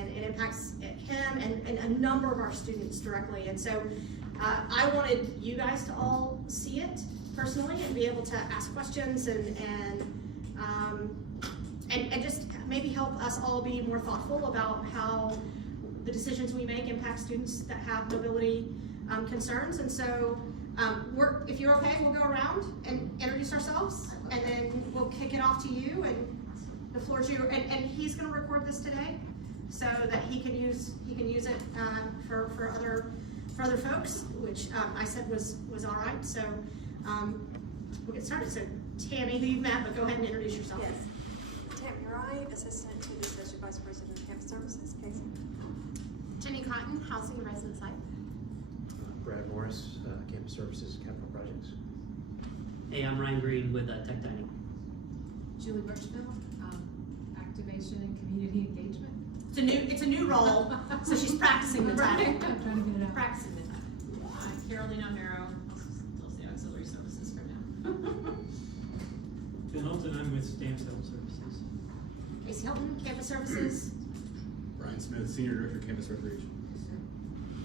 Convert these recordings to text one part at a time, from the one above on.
and it impacts him and a number of our students directly. And so I wanted you guys to all see it personally and be able to ask questions and just maybe help us all be more thoughtful about how the decisions we make impact students that have mobility concerns. And so if you're okay, we'll go around and introduce ourselves, and then we'll kick it off to you, and the floor is yours. And he's going to record this today so that he can use it for other folks, which I said was all right. So we'll get started. So Tammy, who you've met, but go ahead and introduce yourself. Yes. Tammy Wright, Assistant to the Associate Vice President of Campus Services, Casey. Jenny Cotton, Housing and Residence Life. Brad Morris, Campus Services, Capital Projects. Hey, I'm Ryan Green with Tech Dining. Julie Birchville, Activation and Community Engagement. It's a new role, so she's practicing the title. I'm trying to get it out. Practicing the title. Carolina O'Mara, still say Auxiliary Services for now. Bill Hilton, I'm with Stamp Sale Services. Casey Hilton, Campus Services. Brian Smith, Senior Director, Campus Recreation.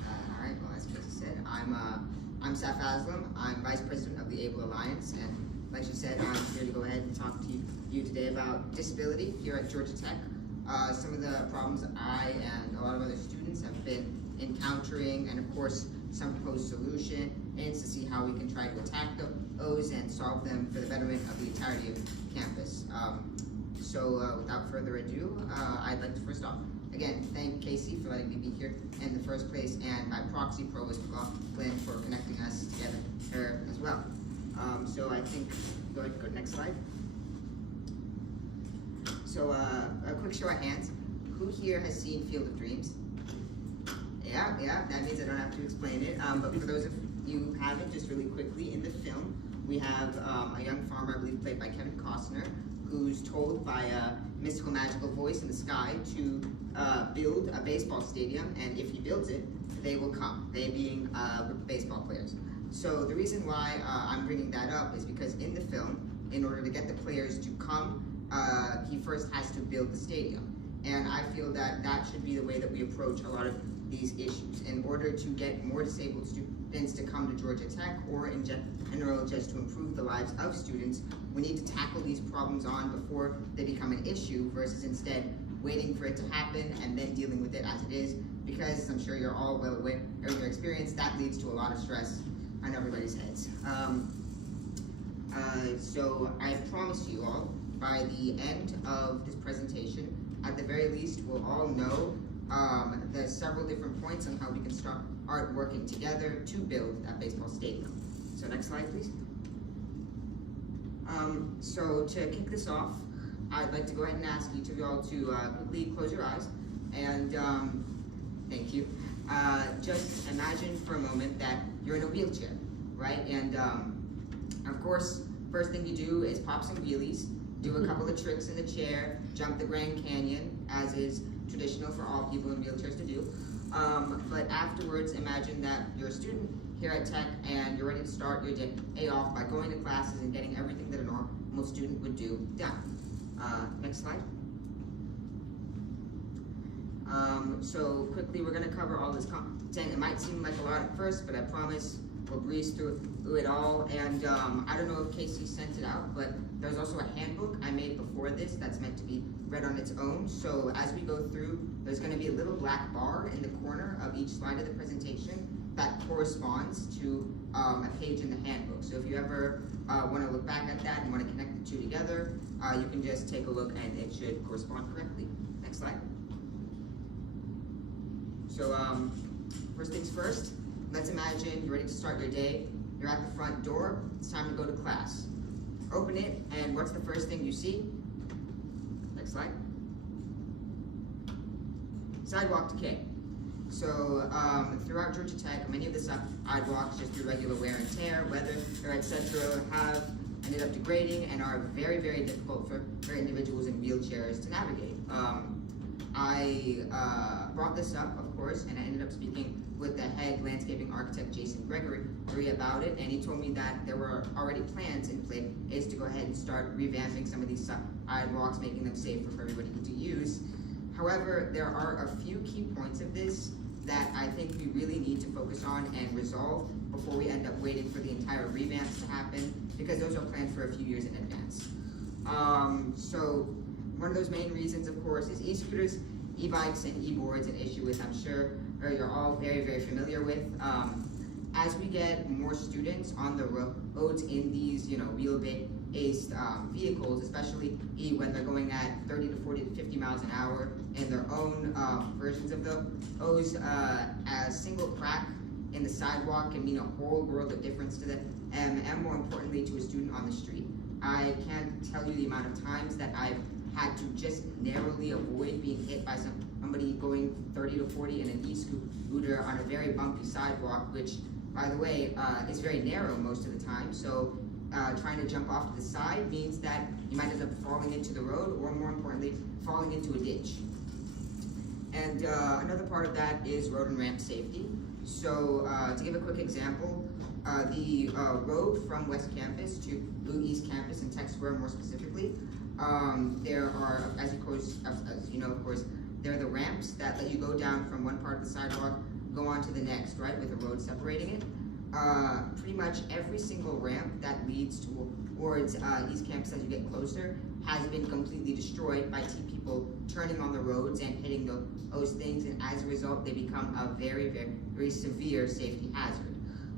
All right, well, as Casey said, I'm Saif Aslam. I'm Vice President of the Able Alliance, and like she said, I'm here to go ahead and talk to you today about disability here at Georgia Tech. Some of the problems I and a lot of other students have been encountering, and of course, some proposed solution is to see how we can try to attack those and solve them for the betterment of the entirety of campus. So without further ado, I'd like to first off, again, thank Casey for letting me be here in the first place, and by proxy, Provost McLaughlin for connecting us together as well. So I think, go ahead and go to the next slide. So a quick show of hands. Who here has seen Field of Dreams? Yeah, that means I don't have to explain it. But for those of you who haven't, just really quickly, in the film, we have a young farmer, I believe played by Kevin Costner, who's told by a mystical, magical voice in the sky to build a baseball stadium, and if he builds it, they will come, they being baseball players. So the reason why I'm bringing that up is because in the film, in order to get the players to come, he first has to build the stadium. And I feel that that should be the way that we approach a lot of these issues. In order to get more disabled students to come to Georgia Tech, or in general just to improve the lives of students, we need to tackle these problems on before they become an issue, versus instead waiting for it to happen and then dealing with it as it is, because as I'm sure you're all well aware in your experience, that leads to a lot of stress on everybody's heads. So I promise you all, by the end of this presentation, at the very least, we'll all know the several different points on how we can start working together to build that baseball stadium. So next slide, please. So to kick this off, I'd like to go ahead and ask each of you all to quickly close your eyes, and thank you. Just imagine for a moment that you're in a wheelchair, right? And of course, first thing you do is pop some wheelies, do a couple of tricks in the chair, jump the Grand Canyon, as is traditional for all people in wheelchairs to do. But afterwards, imagine that you're a student here at Tech and you're ready to start your day off by going to classes and getting everything that a normal student would do done. Next slide. So quickly, we're going to cover all this content. It might seem like a lot at first, but I promise we'll breeze through it all. And I don't know if Casey sent it out, but there's also a handbook I made before this that's meant to be read on its own. So as we go through, there's going to be a little black bar in the corner of each slide of the presentation that corresponds to a page in the handbook. So if you ever want to look back at that and want to connect the two together, you can just take a look and it should correspond correctly. Next slide. So first things first, let's imagine you're ready to start your day. You're at the front door, it's time to go to class. Open it, and what's the first thing you see? Next slide. Sidewalk decay. So throughout Georgia Tech, many of the sidewalks, just through regular wear and tear, weather, etc., have ended up degrading and are very, very difficult for individuals in wheelchairs to navigate. I brought this up, of course, and I ended up speaking with the head landscaping architect, Jason Gregory, about it, and he told me that there were already plans in place to go ahead and start revamping some of these sidewalks, making them safer for everybody to use. However, there are a few key points of this that I think we really need to focus on and resolve before we end up waiting for the entire revamps to happen, because those are planned for a few years in advance. So one of those main reasons, of course, is e-scooters, e-bikes, and e-boards, an issue which I'm sure you're all very, very familiar with. As we get more students on the roads in these, wheel-based vehicles, especially when they're going at 30 to 40 to 50 miles an hour, and their own versions of those, a single crack in the sidewalk can mean a whole world of difference to them, and more importantly, to a student on the street. I can't tell you the amount of times that I've had to just narrowly avoid being hit by somebody going 30 to 40 in an e-scooter on a very bumpy sidewalk, which, by the way, is very narrow most of the time. So trying to jump off to the side means that you might end up falling into the road, or more importantly, falling into a ditch. And another part of that is road and ramp safety. So to give a quick example, the road from West Campus to East Campus and Tech Square more specifically, there are, as you know, of course, there are the ramps that let you go down from one part of the sidewalk, go on to the next, right, with the road separating it. Pretty much every single ramp that leads towards East Campus as you get closer has been completely destroyed by people turning on the roads and hitting those things, and as a result, they become a very, very, very severe safety hazard.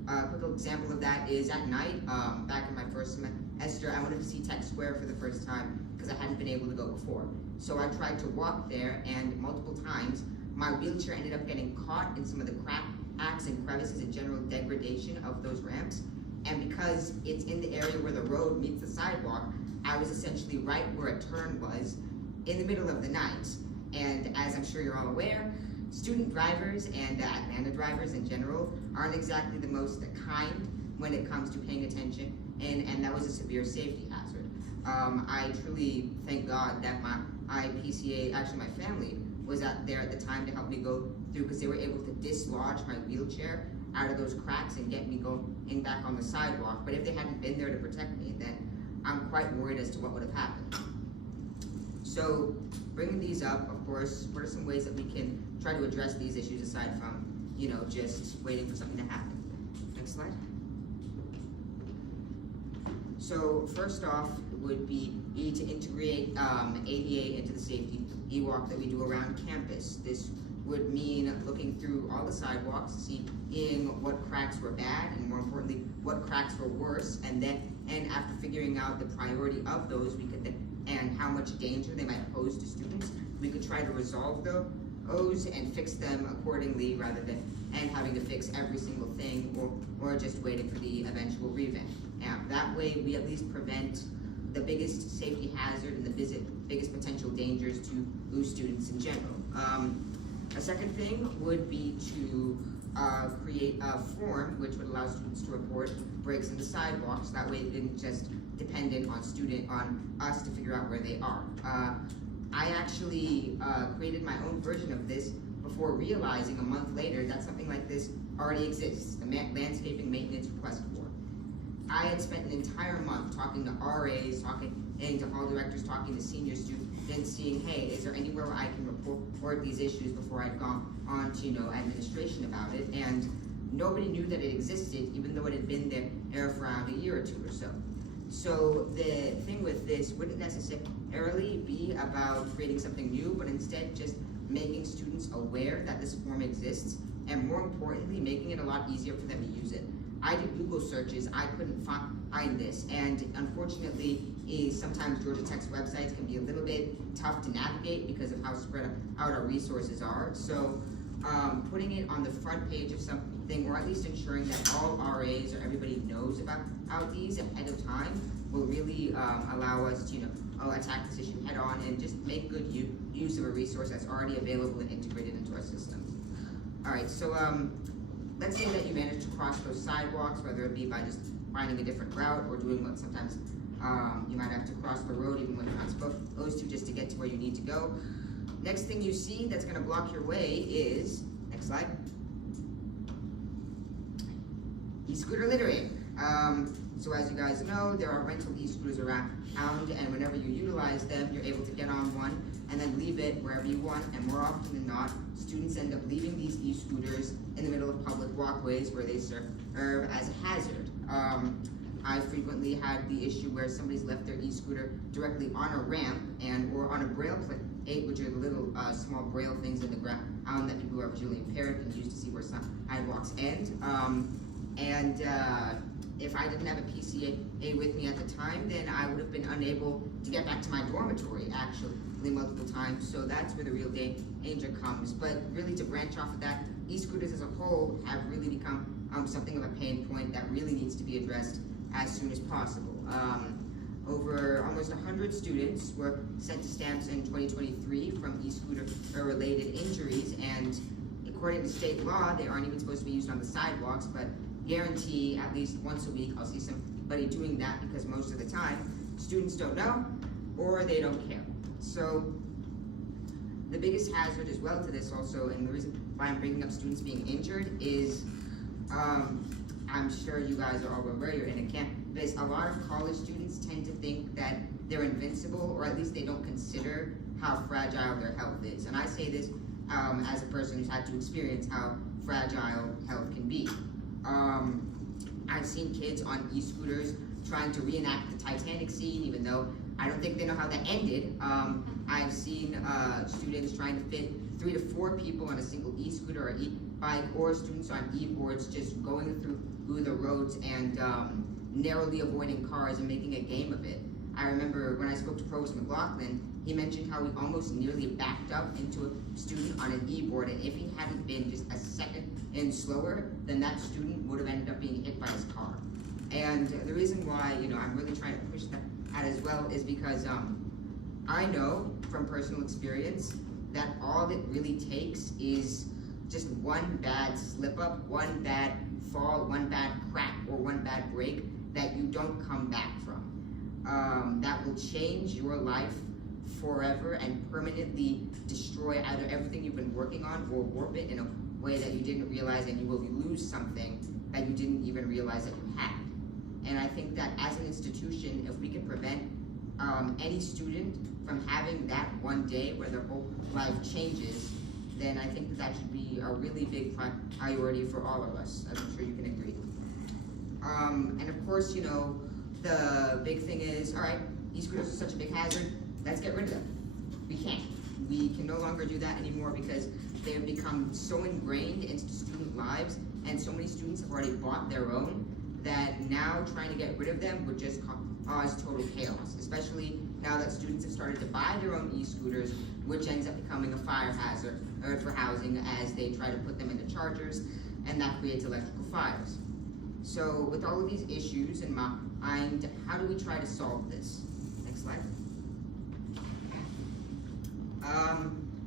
A quick example of that is at night, back in my first semester, I wanted to see Tech Square for the first time because I hadn't been able to go before. So I tried to walk there, and multiple times, my wheelchair ended up getting caught in some of the cracks and crevices and general degradation of those ramps. And because it's in the area where the road meets the sidewalk, I was essentially right where a turn was in the middle of the night. And as I'm sure you're all aware, student drivers and Atlanta drivers in general aren't exactly the most kind when it comes to paying attention, and that was a severe safety hazard. I truly thank God that my PCA, actually my family, was there at the time to help me go through, because they were able to dislodge my wheelchair out of those cracks and get me going back on the sidewalk. But if they hadn't been there to protect me, then I'm quite worried as to what would have happened. So bringing these up, of course, what are some ways that we can try to address these issues aside from, just waiting for something to happen? Next slide. So first off would be to integrate ADA into the safety e-walk that we do around campus. This would mean looking through all the sidewalks, seeing what cracks were bad, and more importantly, what cracks were worse, and after figuring out the priority of those, we could and how much danger they might pose to students, we could try to resolve those and fix them accordingly, rather than having to fix every single thing or just waiting for the eventual revamp. That way, we at least prevent the biggest safety hazard and the biggest potential dangers to students in general. A second thing would be to create a form which would allow students to report breaks in the sidewalks. That way, it isn't just dependent on us to figure out where they are. I actually created my own version of this before realizing a month later that something like this already exists, a landscaping maintenance request form. I had spent an entire month talking to RAs, talking to hall directors, talking to senior students, seeing, hey, is there anywhere where I can report these issues before I'd gone on to administration about it, and nobody knew that it existed, even though it had been there for around a year or two or so. So the thing with this wouldn't necessarily be about creating something new, but instead just making students aware that this form exists, and more importantly, making it a lot easier for them to use it. I did Google searches, I couldn't find this, and unfortunately, sometimes Georgia Tech's websites can be a little bit tough to navigate because of how spread out our resources are. So putting it on the front page of something, or at least ensuring that all RAs or everybody knows about these ahead of time, will really allow us to attack this issue head on and just make good use of a resource that's already available and integrated into our systems. All right, so let's say that you manage to cross those sidewalks, whether it be by just finding a different route or doing what sometimes you might have to cross the road even when you're not supposed to, just to get to where you need to go. Next thing you see that's gonna block your way is, next slide, e-scooter littering. So as you guys know, there are rental e-scooters around, and whenever you utilize them, you're able to get on one and then leave it wherever you want, and more often than not, students end up leaving these e-scooters in the middle of public walkways where they serve as a hazard. I frequently had the issue where somebody's left their e-scooter directly on a ramp or on a braille plate, which are the little small braille things in the ground that people who are visually impaired can use to see where sidewalks end. If I didn't have a PCA with me at the time, then I would have been unable to get back to my dormitory, actually, multiple times. So that's where the real danger comes. But really, to branch off of that, e-scooters as a whole have really become something of a pain point that really needs to be addressed as soon as possible. Over almost 100 students were sent to STAMPS in 2023 from e-scooter-related injuries, and according to state law, they aren't even supposed to be used on the sidewalks, but guarantee at least once a week I'll see somebody doing that, because most of the time students don't know or they don't care. So the biggest hazard as well to this also, and the reason why I'm bringing up students being injured is I'm sure you guys are all aware you're in a campus. A lot of college students tend to think that they're invincible, or at least they don't consider how fragile their health is. And I say this as a person who's had to experience how fragile health can be. I've seen kids on e-scooters trying to reenact the Titanic scene, even though I don't think they know how that ended. I've seen students trying to fit 3 to 4 people on a single e-scooter or e-bike, or students on e-boards just going through the roads and narrowly avoiding cars and making a game of it. I remember when I spoke to Provost McLaughlin, he mentioned how he almost nearly backed up into a student on an e-board, and if he hadn't been just a second slower, then that student would have ended up being hit by his car. And the reason why, I'm really trying to push that as well is because I know from personal experience that all it really takes is just one bad slip up, one bad fall, one bad crack, or one bad break that you don't come back from. That will change your life forever and permanently destroy either everything you've been working on or warp it in a way that you didn't realize, and you will lose something that you didn't even realize that you had. And I think that as an institution, if we can prevent any student from having that one day where their whole life changes, then I think that should be a really big priority for all of us. I'm sure you can agree. And of course, the big thing is, all right, e-scooters are such a big hazard, let's get rid of them. We can't. We can no longer do that anymore because they have become so ingrained into student lives, and so many students have already bought their own, that now trying to get rid of them would just cause total chaos, especially now that students have started to buy their own e-scooters, which ends up becoming a fire hazard for housing as they try to put them into chargers, and that creates electrical fires. So with all of these issues in mind, how do we try to solve this? Next slide.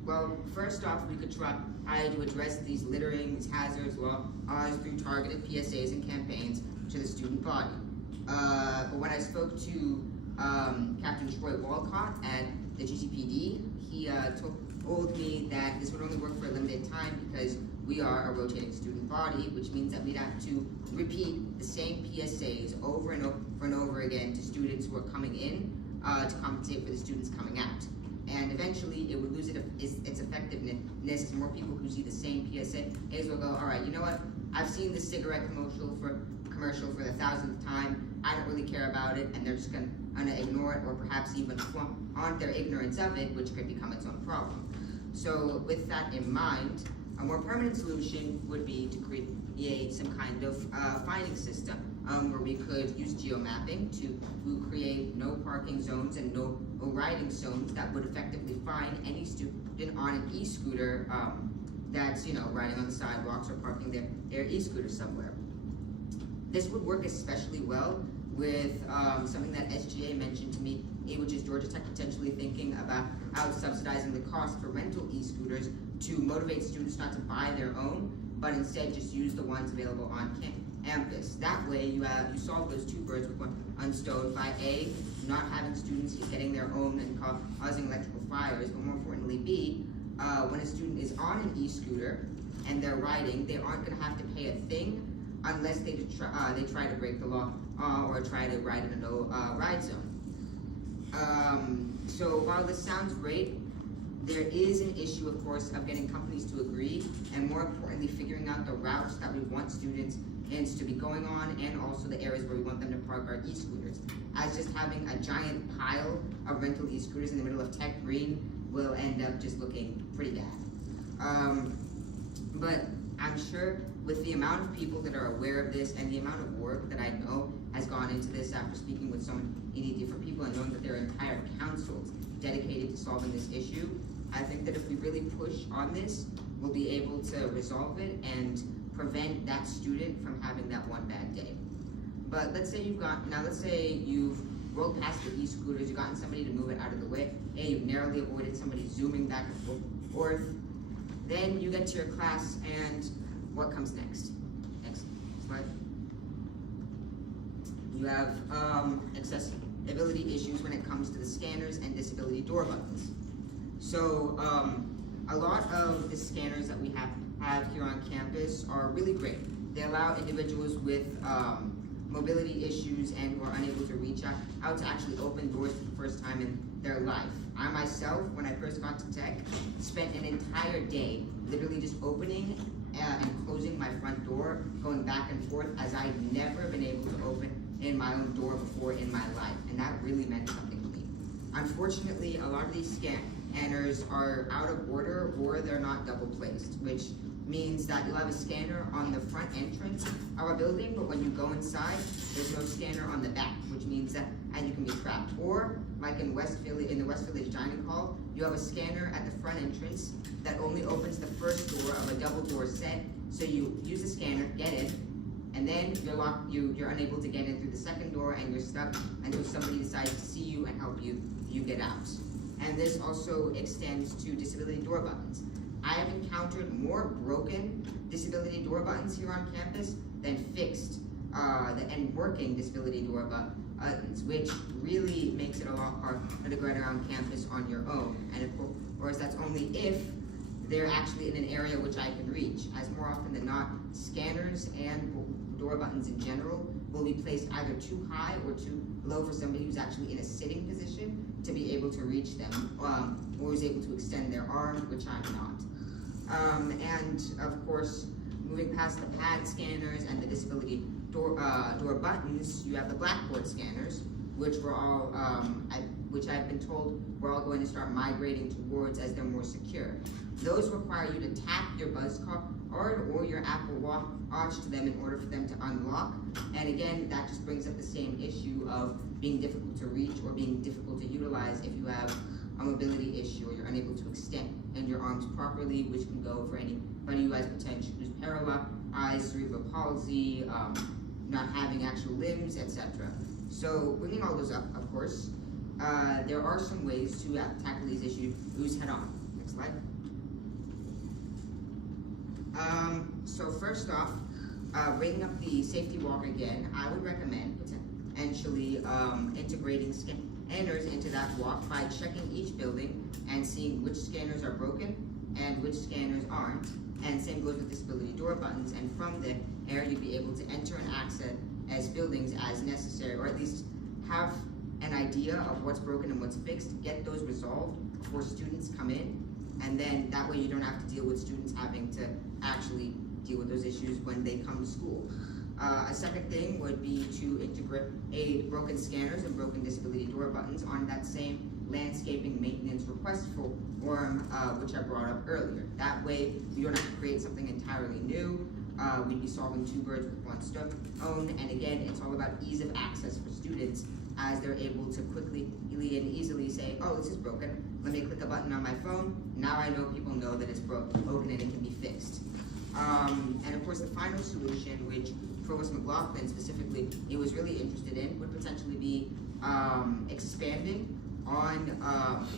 Well, first off, we could try to address these littering, these hazards, through targeted PSAs and campaigns to the student body. But when I spoke to Captain Troy Walcott at the GCPD, he told me that this would only work for a limited time because we are a rotating student body, which means that we'd have to repeat the same PSAs over and over again to students who are coming in to compensate for the students coming out. And eventually, it would lose its effectiveness as more people who see the same PSAs will go, all right, you know what? I've seen this cigarette commercial for the 1,000th time. I don't really care about it, and they're just gonna ignore it, or perhaps even flaunt their ignorance of it, which could become its own problem. So with that in mind, a more permanent solution would be to create some kind of fining system where we could use geomapping to create no parking zones and no riding zones that would effectively fine any student on an e-scooter that's riding on the sidewalks or parking their e-scooter somewhere. This would work especially well with something that SGA mentioned to me, which is Georgia Tech potentially thinking about how subsidizing the cost for rental e-scooters to motivate students not to buy their own, but instead just use the ones available on campus. That way you solve those 2 birds with one stone by A, not having students getting their own and causing electrical fires, but more importantly B, when a student is on an e-scooter and they're riding, they aren't going to have to pay a thing unless they try to break the law or try to ride in a no ride zone. So while this sounds great, there is an issue, of course, of getting companies to agree, and more importantly, figuring out the routes that we want students to be going on, and also the areas where we want them to park our e-scooters. As just having a giant pile of rental e-scooters in the middle of Tech Green will end up just looking pretty bad. But I'm sure with the amount of people that are aware of this and the amount of work that I know has gone into this after speaking with so many different people and knowing that there are entire councils dedicated to solving this issue, I think that if we really push on this, we'll be able to resolve it and prevent that student from having that one bad day. But let's say you've rolled past the e-scooters, you've gotten somebody to move it out of the way, and you've narrowly avoided somebody zooming back and forth. Then you get to your class, and what comes next? Next slide. You have accessibility issues when it comes to the scanners and disability door buttons. So a lot of the scanners that we have here on campus are really great. They allow individuals with mobility issues and who are unable to reach out to actually open doors for the first time in their life. I myself, when I first got to Tech, spent an entire day literally just opening and closing my front door, going back and forth, as I'd never been able to open in my own door before in my life, and that really meant something to me. Unfortunately, a lot of these scanners are out of order or they're not double placed, which means that you'll have a scanner on the front entrance of a building, but when you go inside, there's no scanner on the back, which means that you can be trapped. Or, like in the West Village Dining Hall, you have a scanner at the front entrance that only opens the first door of a double door set, so you use the scanner, get in, and then you're unable to get in through the second door, and you're stuck until somebody decides to see you and help you get out. And this also extends to disability door buttons. I have encountered more broken disability door buttons here on campus than fixed and working disability door buttons, which really makes it a lot harder to go around campus on your own. And of course, that's only if they're actually in an area which I can reach, as more often than not, scanners and door buttons in general will be placed either too high or too low for somebody who's actually in a sitting position to be able to reach them, or is able to extend their arm, which I'm not. And of course, moving past the pad scanners and the disability door buttons, you have the blackboard scanners, which I've been told we're all going to start migrating towards as they're more secure. Those require you to tap your buzz card or your Apple Watch to them in order for them to unlock. And again, that just brings up the same issue of being difficult to reach or being difficult to utilize if you have a mobility issue or you're unable to extend your arms properly, which can go for anybody who has potential, who's paralyzed, cerebral palsy, not having actual limbs, etc. So bringing all those up, of course, there are some ways to tackle these issues head on. Next slide. So first off, bringing up the safety walk again, I would recommend potentially integrating scanners into that walk by checking each building and seeing which scanners are broken and which scanners aren't. And same goes with disability door buttons. And from there, you'd be able to enter and access buildings as necessary, or at least have an idea of what's broken and what's fixed, get those resolved before students come in, and then that way you don't have to deal with students having to actually deal with those issues when they come to school. A second thing would be to integrate broken scanners and broken disability door buttons on that same landscaping maintenance request form, which I brought up earlier. That way, you don't have to create something entirely new. We'd be solving two birds with one stone. And again, it's all about ease of access for students, as they're able to quickly and easily say, oh, this is broken. Let me click a button on my phone. Now I know people know that it's broken and it can be fixed. And of course, the final solution, which Provost McLaughlin specifically, he was really interested in, would potentially be expanding on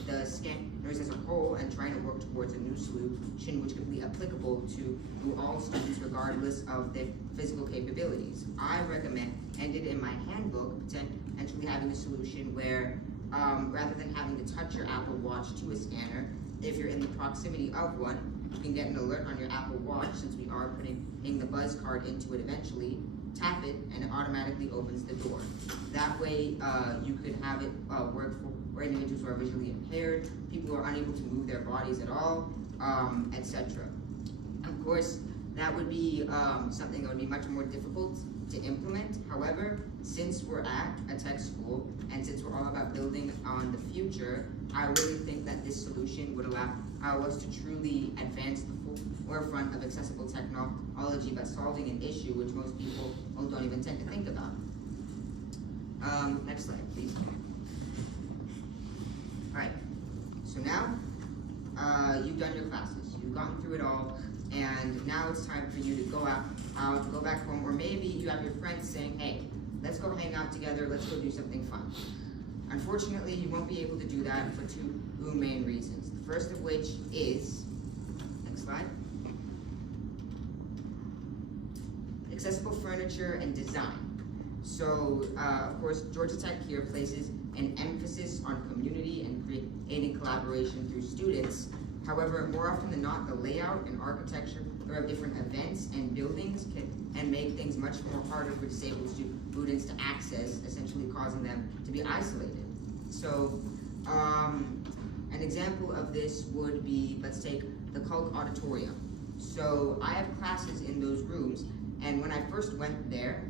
the scanners as a whole and trying to work towards a new solution which could be applicable to all students regardless of their physical capabilities. I recommended in my handbook potentially having a solution where rather than having to touch your Apple Watch to a scanner, if you're in the proximity of one, you can get an alert on your Apple Watch, since we are putting the buzz card into it eventually. Tap it, and it automatically opens the door. That way, you could have it work for individuals who are visually impaired, people who are unable to move their bodies at all, etc. Of course, that would be something that would be much more difficult to implement. However, since we're at a tech school, and since we're all about building on the future, I really think that this solution would allow us to truly advance the forefront of accessible technology by solving an issue which most people don't even tend to think about. Next slide, please. Alright, so now you've done your classes, you've gotten through it all, and now it's time for you to go go back home, or maybe you have your friends saying, hey, let's go hang out together, let's go do something fun. Unfortunately, you won't be able to do that for two main reasons. The first of which is, next slide, accessible furniture and design. So, of course, Georgia Tech here places an emphasis on community and creating collaboration through students. However, more often than not, the layout and architecture of different events and buildings can make things much more harder for disabled students to access, essentially causing them to be isolated. So, an example of this would be, let's take the Culk Auditorium. So, I have classes in those rooms, and when I first went there,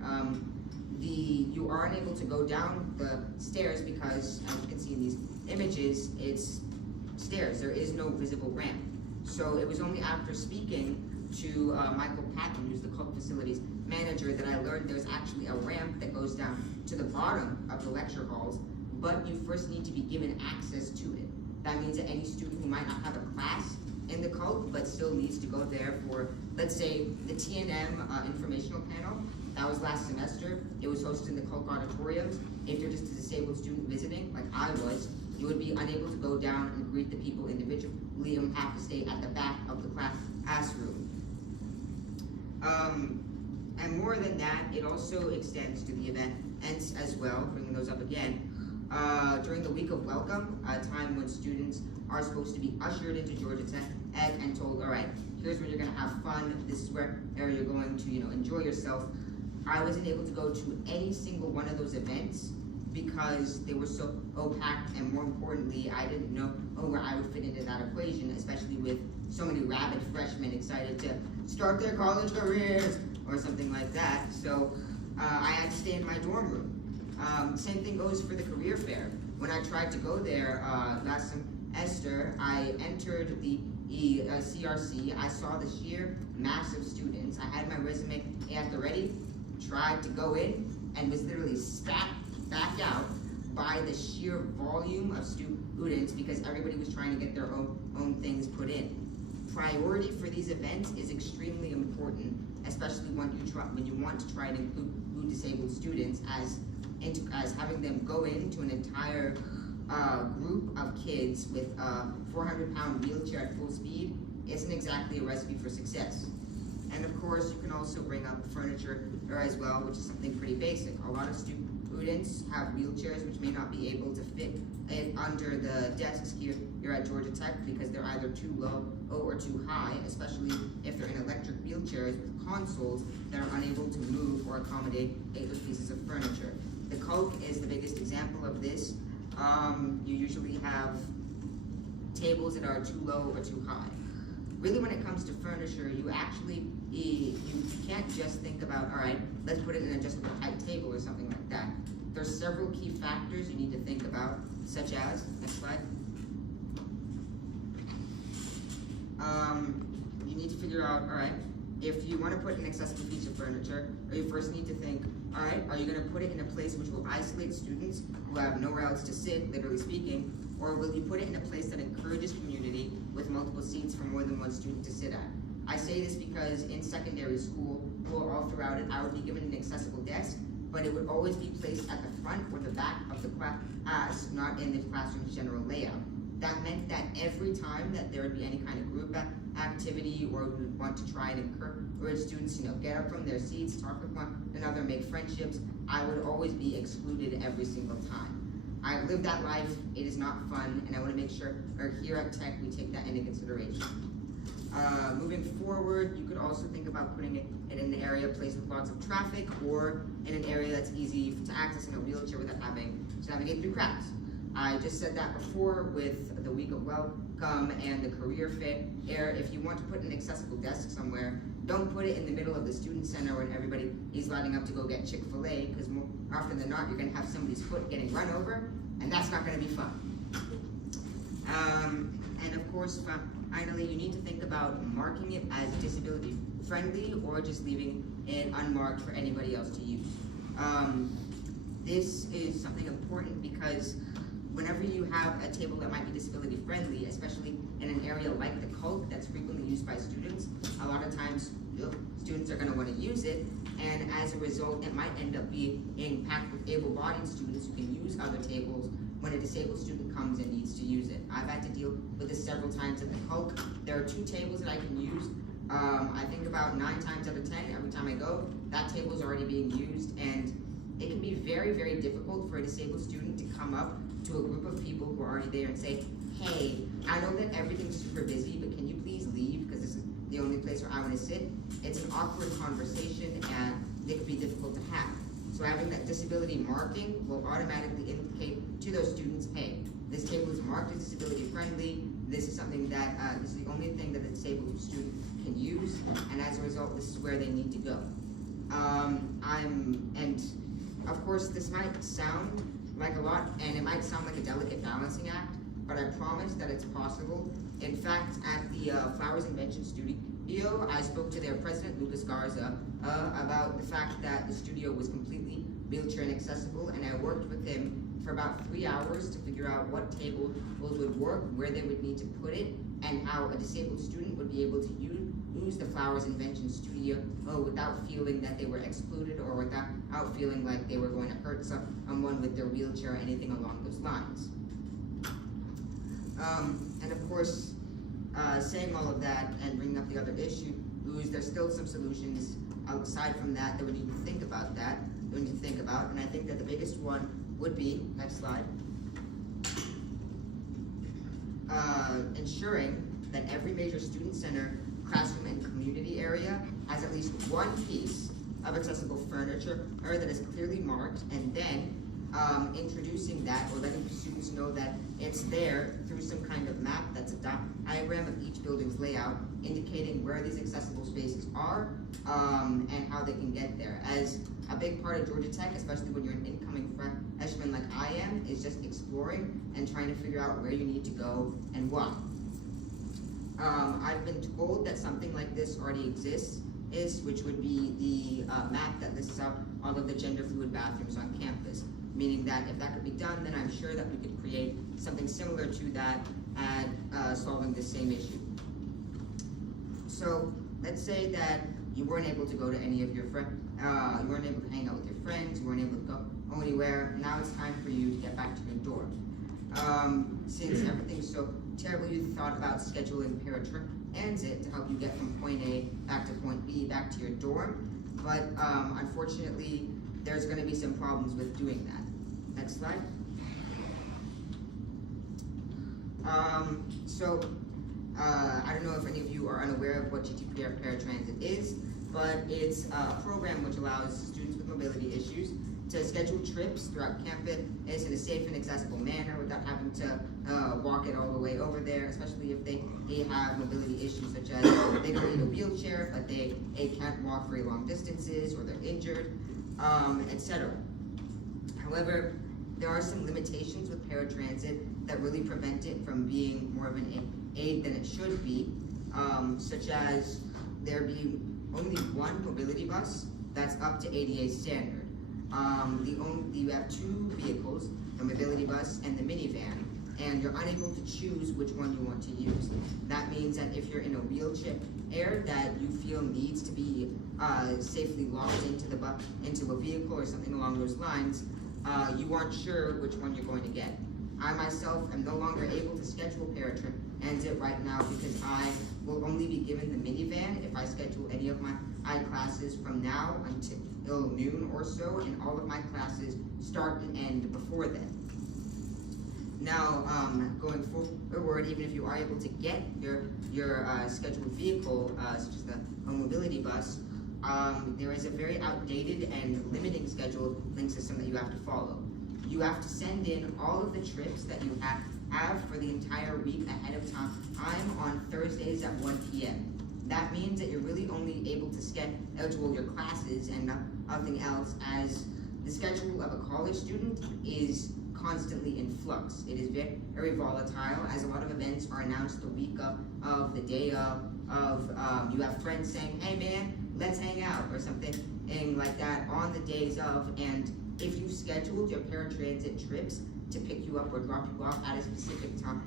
you are unable to go down the stairs because, as you can see in these images, it's stairs. There is no visible ramp. So it was only after speaking to Michael Patton, who's the Culk Facilities manager, that I learned there's actually a ramp that goes down to the bottom of the lecture halls, but you first need to be given access to it. That means that any student who might not have a class in the Culk, but still needs to go there for, let's say, the TNM informational panel. That was last semester. It was hosted in the Culk auditoriums. If you're just a disabled student visiting, like I was, you would be unable to go down and greet the people individually and have to stay at the back of the classroom. And more than that, it also extends to the events as well, bringing those up again. During the week of welcome, a time when students are supposed to be ushered into Georgia Tech and told, all right, here's where you're gonna have fun, this is where you're going to, enjoy yourself. I wasn't able to go to any single one of those events because they were so packed, and more importantly, I didn't know where I would fit into that equation, especially with so many rabid freshmen excited to start their college careers or something like that. So I had to stay in my dorm room. Same thing goes for the career fair. When I tried to go there last semester, I entered the CRC. I saw the sheer mass of students. I had my resume at the ready, tried to go in, and was literally spat back out by the sheer volume of students because everybody was trying to get their own things put in. Priority for these events is extremely important, especially when you want to try to include disabled students as having them go into an entire group of kids with a 400-pound wheelchair at full speed isn't exactly a recipe for success. And of course, you can also bring up furniture as well, which is something pretty basic. A lot of students have wheelchairs which may not be able to fit under the desks here at Georgia Tech because they're either too low or too high, especially if they're in electric wheelchairs with consoles that are unable to move or accommodate those pieces of furniture. The Culk is the biggest example of this. You usually have tables that are too low or too high. Really, when it comes to furniture, you actually, you can't just think about, all right, let's put it in an adjustable height table or something like that. There's several key factors you need to think about, such as, next slide. You need to figure out, all right, if you want to put an accessible piece of furniture, you first need to think, all right, are you going to put it in a place which will isolate students who have nowhere else to sit, literally speaking, or will you put it in a place that encourages community with multiple seats for more than one student to sit at? I say this because in secondary school, all throughout it, I would be given an accessible desk, but it would always be placed at the front or the back of the class, not in the classroom's general layout. That meant that every time that there would be any kind of group activity or we would want to try and encourage students, get up from their seats, talk with one another, make friendships, I would always be excluded every single time. I've lived that life, it is not fun, and I want to make sure here at Tech we take that into consideration. Moving forward, you could also think about putting it in an area placed with lots of traffic, or in an area that's easy to access in a wheelchair without having to navigate through crowds. I just said that before with the week of welcome and the career fair. If you want to put an accessible desk somewhere, don't put it in the middle of the student center when everybody is lining up to go get Chick-fil-A, because more often than not, you're gonna have somebody's foot getting run over, and that's not gonna be fun. And of course, finally, you need to think about marking it as disability friendly or just leaving it unmarked for anybody else to use. This is something important because whenever you have a table that might be disability friendly, especially in an area like the CULC that's frequently used by students, a lot of times students are going to want to use it, and as a result, it might end up being packed with able-bodied students who can use other tables when a disabled student comes and needs to use it. I've had to deal with this several times at the CULC. There are 2 tables that I can use. I think about 9 times out of 10, every time I go, that table is already being used, and it can be very, very difficult for a disabled student to come up to a group of people who are already there and say, hey, I know that everything's super busy, but can you please leave, because this is the only place where I want to sit. It's an awkward conversation, and it could be difficult to have. So having that disability marking will automatically indicate to those students, hey, this table is marked as disability friendly, this is something that, this is the only thing that a disabled student can use, and as a result, this is where they need to go. And of course, this might sound like a lot, and it might sound like a delicate balancing act, but I promise that it's possible. In fact, at the Flowers Invention Studio, I spoke to their president, Lucas Garza, about the fact that the studio was completely wheelchair inaccessible, and I worked with him for about 3 hours to figure out what tables would work, where they would need to put it, and how a disabled student would be able to use the Flowers Invention Studio without feeling that they were excluded or without feeling like they were going to hurt someone with their wheelchair or anything along those lines. And of course, saying all of that and bringing up the other issues, there's still some solutions aside from that that we need to think about and I think that the biggest one would be, next slide, ensuring that every major student center, classroom, and community area has at least one piece of accessible furniture that is clearly marked, and then introducing that or letting students know that it's there through some kind of map that's a diagram of each building's layout, indicating where these accessible spaces are and how they can get there. As a big part of Georgia Tech, especially when you're an incoming freshman like I am, is just exploring and trying to figure out where you need to go and why. I've been told that something like this already exists, which would be the map that lists out all of the gender fluid bathrooms on campus. Meaning that if that could be done, then I'm sure that we could create something similar to that at solving the same issue. So let's say that you weren't able to go to any of your friends, you weren't able to hang out with your friends, you weren't able to go anywhere. Now it's time for you to get back to your dorm. Since everything's so terrible, you thought about scheduling paratransit to help you get from point A back to point B back to your dorm. But unfortunately, there's going to be some problems with doing that. Next slide. I don't know if any of you are unaware of what GTPR Paratransit is, but it's a program which allows students with mobility issues to schedule trips throughout campus in a safe and accessible manner without having to walk it all the way over there, especially if they have mobility issues such as they don't need a wheelchair, but they can't walk very long distances, or they're injured, etc. However, there are some limitations with paratransit that really prevent it from being more of an aid than it should be, such as there being only one mobility bus that's up to ADA standard. You have 2 vehicles, the mobility bus and the minivan, and you're unable to choose which one you want to use. That means that if you're in a wheelchair that you feel needs to be safely locked into a vehicle or something along those lines, you aren't sure which one you're going to get. I myself am no longer able to schedule paratransit right now because I will only be given the minivan if I schedule any of my classes from now until noon or so, and all of my classes start and end before then. Now, going forward, even if you are able to get your scheduled vehicle, such as the home mobility bus, there is a very outdated and limiting schedule link system that you have to follow. You have to send in all of the trips that you have for the entire week ahead of time. I'm on Thursdays at 1 p.m. That means that you're really only able to schedule your classes and nothing else, as the schedule of a college student is constantly in flux. It is very, very volatile, as a lot of events are announced the week of the day of you have friends saying, hey man, let's hang out, or something like that on the days of, and if you've scheduled your paratransit trips to pick you up or drop you off at a specific time,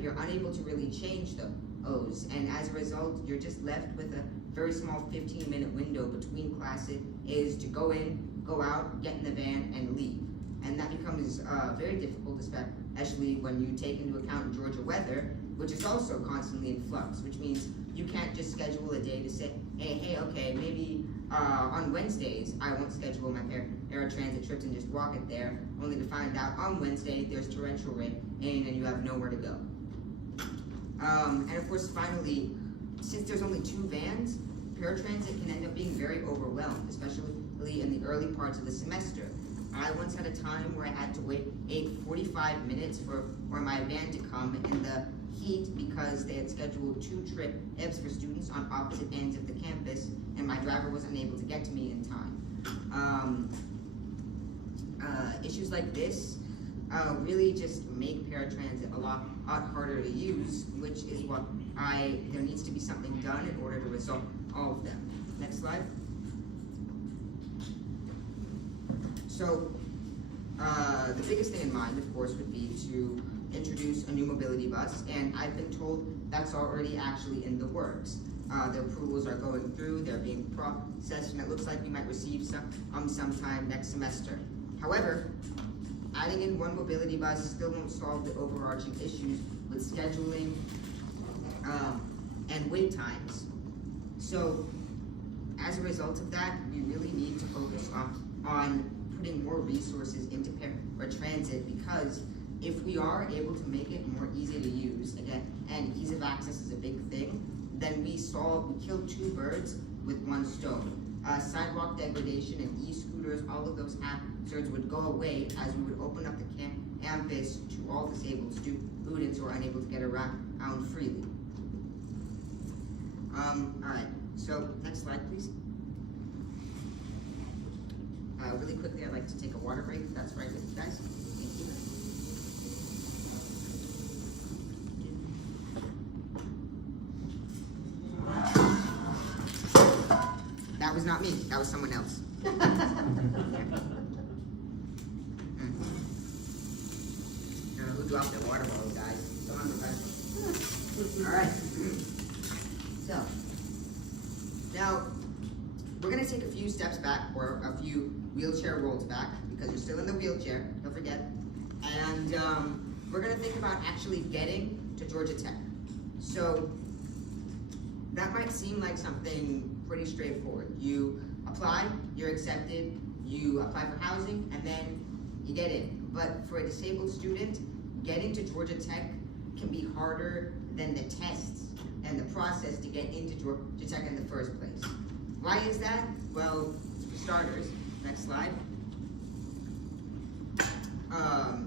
you're unable to really change those, and as a result, you're just left with a very small 15-minute window between classes is to go in, go out, get in the van, and leave. And that becomes very difficult, especially when you take into account Georgia weather, which is also constantly in flux, which means you can't just schedule a day to say, hey, okay, maybe on Wednesdays I won't schedule my paratransit trips and just walk it there, only to find out on Wednesday there's torrential rain and you have nowhere to go. And of course, finally, since there's only 2 vans, paratransit can end up being very overwhelmed, especially in the early parts of the semester. I once had a time where I had to wait 45 minutes for my van to come in the heat because they had scheduled 2 trips for students on opposite ends of the campus, and my driver was unable to get to me in time. Issues like this really just make paratransit a lot harder to use, which is why there needs to be something done in order to resolve all of them. Next slide. So, the biggest thing in mind, of course, would be to introduce a new mobility bus, and I've been told that's already actually in the works. The approvals are going through, they're being processed, and it looks like we might receive some sometime next semester. However, adding in one mobility bus still won't solve the overarching issues with scheduling and wait times. So, as a result of that, we really need to focus on putting more resources into paratransit, because if we are able to make it more easy to use, again, and ease of access is a big thing, then we killed 2 birds with 1 stone. Sidewalk degradation and e-scooters, all of those hazards would go away as we would open up the campus to all disabled students who are unable to get around freely. Alright, so next slide please. Really quickly, I'd like to take a water break, if that's right with you guys. Thank you. That was not me, that was someone else. I don't know who dropped the water bottle, guys. Someone professional. Alright. So, now, we're going to take a few steps back, or a few wheelchair rolls back, because you're still in the wheelchair, don't forget. And we're going to think about actually getting to Georgia Tech. So that might seem like something pretty straightforward. You apply, you're accepted, you apply for housing, and then you get in. But for a disabled student, getting to Georgia Tech can be harder than the tests and the process to get into Georgia Tech in the first place. Why is that? Well, for starters, next slide.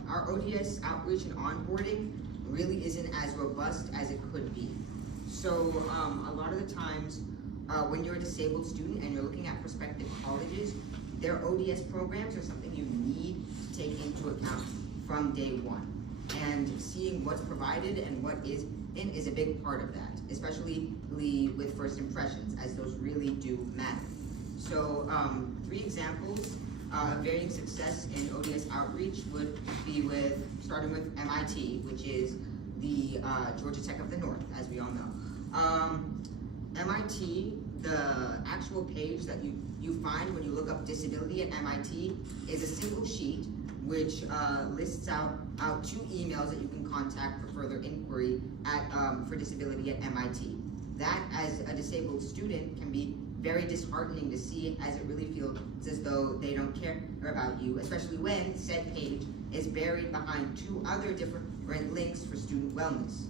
Our ODS outreach and onboarding really isn't as robust as it could be. So a lot of the times when you're a disabled student and you're looking at prospective colleges, their ODS programs are something you need to take into account from day one. And seeing what's provided and what is a big part of that, especially with first impressions, as those really do matter. So 3 examples of varying success in ODS outreach would be starting with MIT, which is the Georgia Tech of the North, as we all know. MIT, the actual page that you find when you look up disability at MIT is a single sheet which lists out 2 emails that you can contact for further inquiry for disability at MIT. That, as a disabled student, can be very disheartening to see, as it really feels as though they don't care about you, especially when said page is buried behind 2 other different different links for student wellness.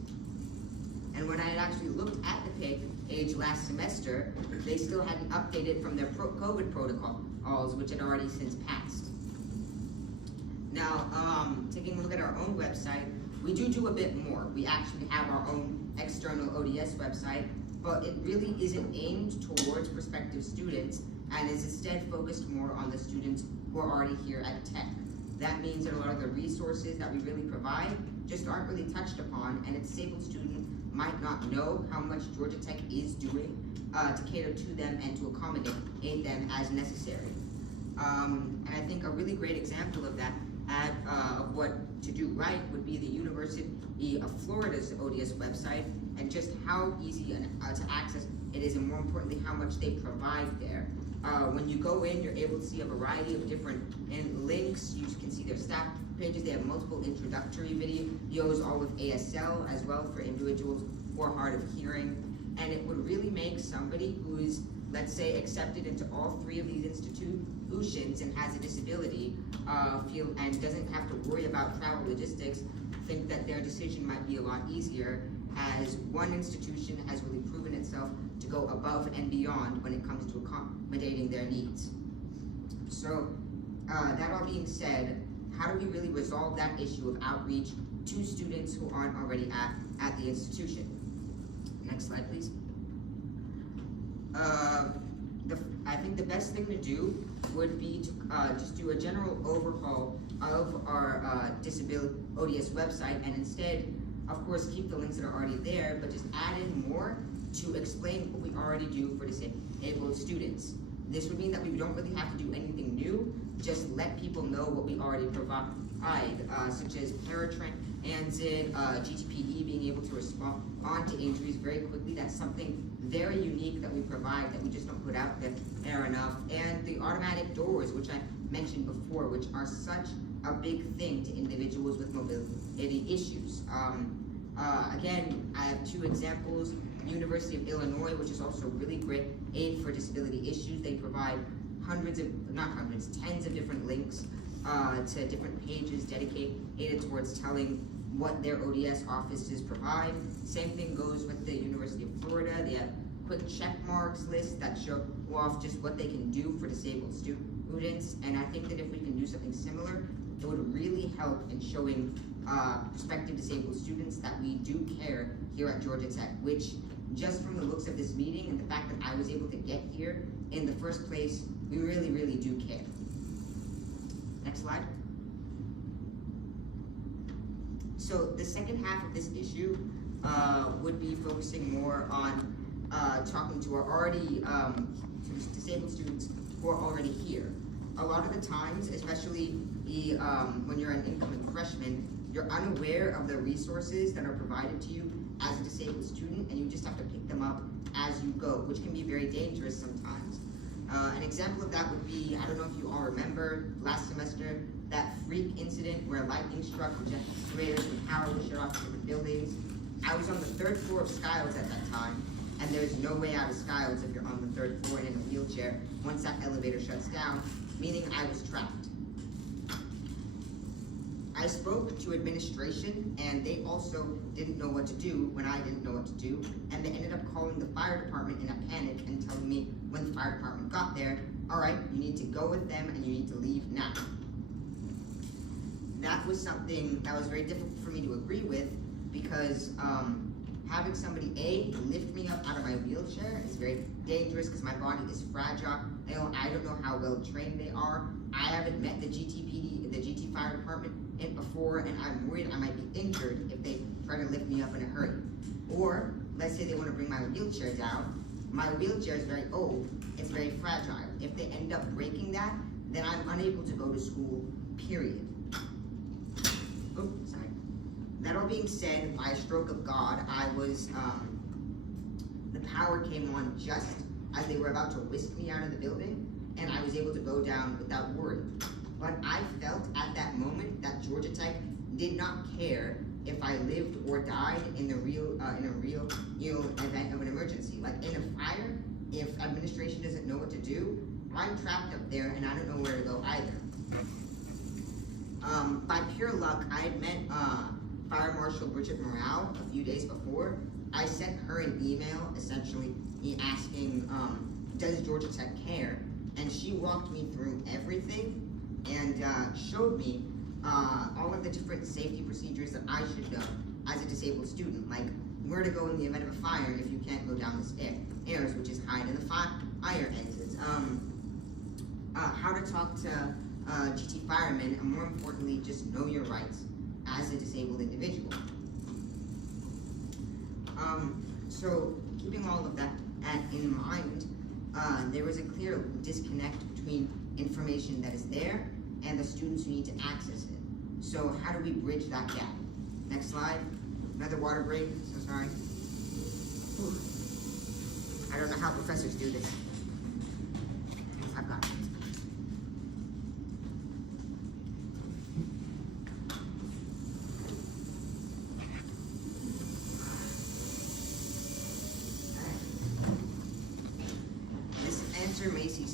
And when I had actually looked at the page last semester, they still hadn't updated from their COVID protocols, which had already since passed. Now, taking a look at our own website, we do a bit more. We actually have our own external ODS website, but it really isn't aimed towards prospective students and is instead focused more on the students who are already here at Tech. That means that a lot of the resources that we really provide just aren't really touched upon, and a disabled student might not know how much Georgia Tech is doing to cater to them and to accommodate them as necessary. And I think a really great example of that of what to do right would be the University of Florida's ODS website, and just how easy to access it is, and more importantly, how much they provide there. When you go in, you're able to see a variety of different links. You can see their staff pages. They have multiple introductory videos, all with ASL as well for individuals who are hard of hearing. And it would really make somebody who is, let's say, accepted into all three of these institutions and has a disability feel and doesn't have to worry about travel logistics, think that their decision might be a lot easier, as one institution has really proven itself to go above and beyond when it comes to accommodating their needs. So that all being said, how do we really resolve that issue of outreach to students who aren't already at the institution? Next slide, please. I think the best thing to do would be to just do a general overhaul of our disability ODS website, and instead, of course, keep the links that are already there, but just add in more to explain what we already do for disabled students. This would mean that we don't really have to do anything new, just let people know what we already provide, such as paratransit, GTPE being able to respond to injuries very quickly. That's something very unique that we provide that we just don't put out there enough. And the automatic doors, which I mentioned before, which are such a big thing to individuals with mobility issues. Again, I have two examples. University of Illinois, which is also really great aid for disability issues. They provide tens of different links to different pages dedicated towards telling what their ODS offices provide. Same thing goes with the University of Florida. They have quick check marks lists that show off just what they can do for disabled students. And I think that if we can do something similar, it would really help in showing prospective disabled students that we do care here at Georgia Tech, which just from the looks of this meeting and the fact that I was able to get here in the first place, we really, really do care. Next slide. So the second half of this issue would be focusing more on talking to our already to disabled students who are already here. A lot of the times, especially when you're an incoming freshman, you're unaware of the resources that are provided to you as a disabled student, and you just have to pick them up as you go, which can be very dangerous sometimes. An example of that would be, I don't know if you all remember last semester, that freak incident where lightning struck the generators and power was shut off to different buildings. I was on the 3rd floor of Skiles at that time, and there's no way out of Skiles if you're on the 3rd floor and in a wheelchair once that elevator shuts down, meaning I was trapped. I spoke to administration, and they also didn't know what to do when I didn't know what to do, and they ended up calling the fire department in a panic and telling me when the fire department got there, all right, you need to go with them and you need to leave now. That was something that was very difficult for me to agree with, because having somebody lift me up out of my wheelchair is very dangerous because my body is fragile. I don't know how well trained they are. I haven't met the GT fire department before, and I'm worried I might be injured if they try to lift me up in a hurry. Or let's say they want to bring my wheelchair down. My wheelchair is very old. It's very fragile. If they end up breaking that, then I'm unable to go to school, period. Oops, sorry. That all being said, by a stroke of God, the power came on just as they were about to whisk me out of the building, and I was able to go down without worry. But I felt at that moment that Georgia Tech did not care if I lived or died in a real event of an emergency. Like in a fire, if administration doesn't know what to do, I'm trapped up there and I don't know where to go either. By pure luck, I had met Fire Marshal Bridget Morale a few days before. I sent her an email essentially asking, does Georgia Tech care? And she walked me through everything and showed me all of the different safety procedures that I should know as a disabled student, like where to go in the event of a fire if you can't go down the stairs, which is hide in the fire exits, how to talk to GT firemen, and more importantly, just know your rights as a disabled individual. So keeping all of that in mind, there was a clear disconnect between information that is there and the students who need to access it. So how do we bridge that gap? Next slide. Another water break, so sorry. Whew. I don't know how professors do this. I've got it. This answer may seem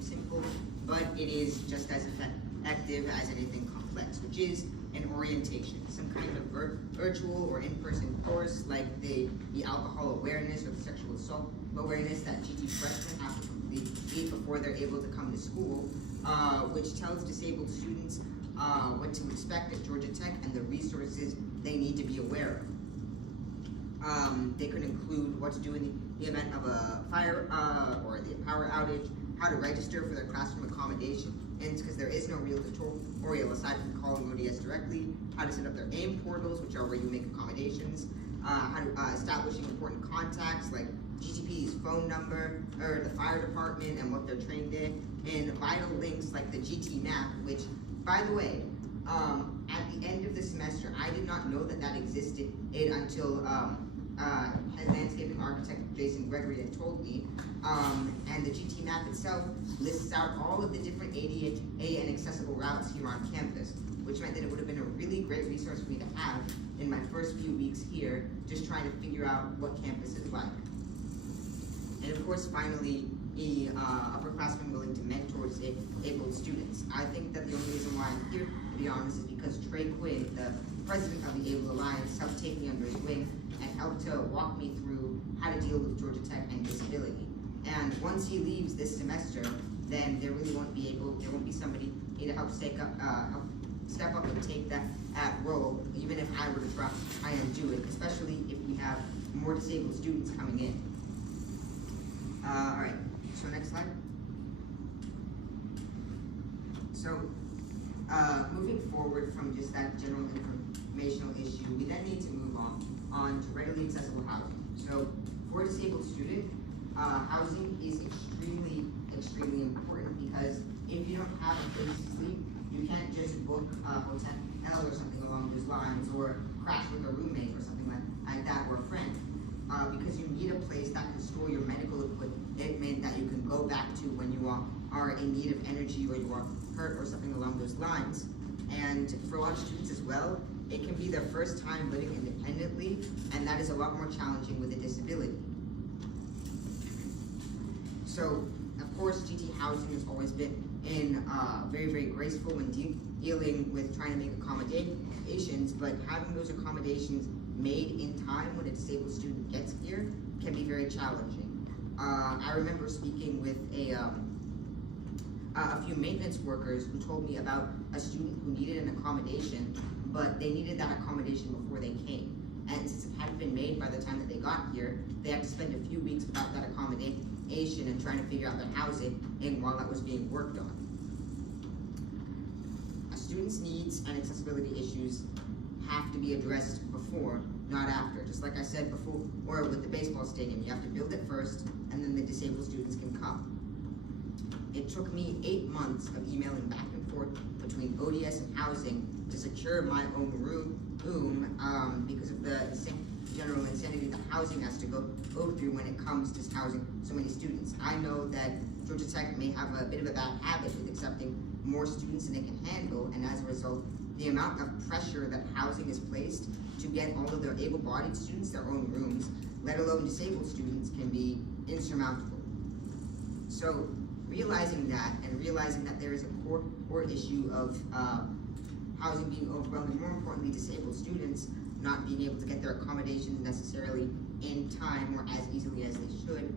simple, but it is just as effective as anything complex, which is an orientation, some kind of virtual or in-person course like the alcohol awareness or the sexual assault awareness that GT freshmen have to complete before they're able to come to school, which tells disabled students what to expect at Georgia Tech and the resources they need to be aware of. They could include what to do in the event of a fire or the power outage, how to register for their classroom accommodation, and because there is no real tutorial aside from calling ODS directly, how to set up their AIM portals, which are where you make accommodations, how to establishing important contacts like GTP's phone number, or the fire department and what they're trained in, and vital links like the GT map, which, by the way, at the end of the semester, I did not know that existed until landscaping architect Jason Gregory had told me, and the GT map itself lists out all of the different ADA and accessible routes here on campus, which meant that it would have been a really great resource for me to have in my first few weeks here, just trying to figure out what campus is like. And of course, finally, upperclassmen willing to mentor disabled students. I think that the only reason why I'm here, to be honest, is because Trey Quinn, the president of the Able Alliance, helped take me under his wing and helped to walk me through how to deal with Georgia Tech and disability. And once he leaves this semester, then there really won't be somebody to help step up and take that role, even if I were to try and do it, especially if we have more disabled students coming in. All right, so next slide. So, moving forward from just that general informational issue, we then need to move on to readily accessible housing. So, for a disabled student, housing is extremely important, because if you don't have a place to sleep, you can't just book a hotel or something along those lines, or crash with a roommate or something like that, or a friend. Because you need a place that can store your medical equipment that you can go back to when you are in need of energy, or you are hurt or something along those lines. And for a lot of students as well, it can be their first time living independently, and that is a lot more challenging with a disability. So, of course, GT housing has always been very graceful when dealing with trying to make accommodations, but having those accommodations made in time when a disabled student gets here can be very challenging. I remember speaking with a few maintenance workers who told me about a student who needed an accommodation, but they needed that accommodation before they came. And since it hadn't been made by the time that they got here, they had to spend a few weeks without that accommodation and trying to figure out their housing while that was being worked on. A student's needs and accessibility issues have to be addressed before, not after. Just like I said before, or with the baseball stadium, you have to build it first, and then the disabled students can come. It took me 8 months of emailing back and forth between ODS and housing to secure my own room because of the general insanity that housing has to go through when it comes to housing so many students. I know that Georgia Tech may have a bit of a bad habit with accepting more students than it can handle, and as a result, the amount of pressure that housing is placed to get all of their able-bodied students their own rooms, let alone disabled students, can be insurmountable. So, realizing that, and realizing that there is a core issue of housing being overwhelmed, and more importantly, disabled students not being able to get their accommodations necessarily in time or as easily as they should,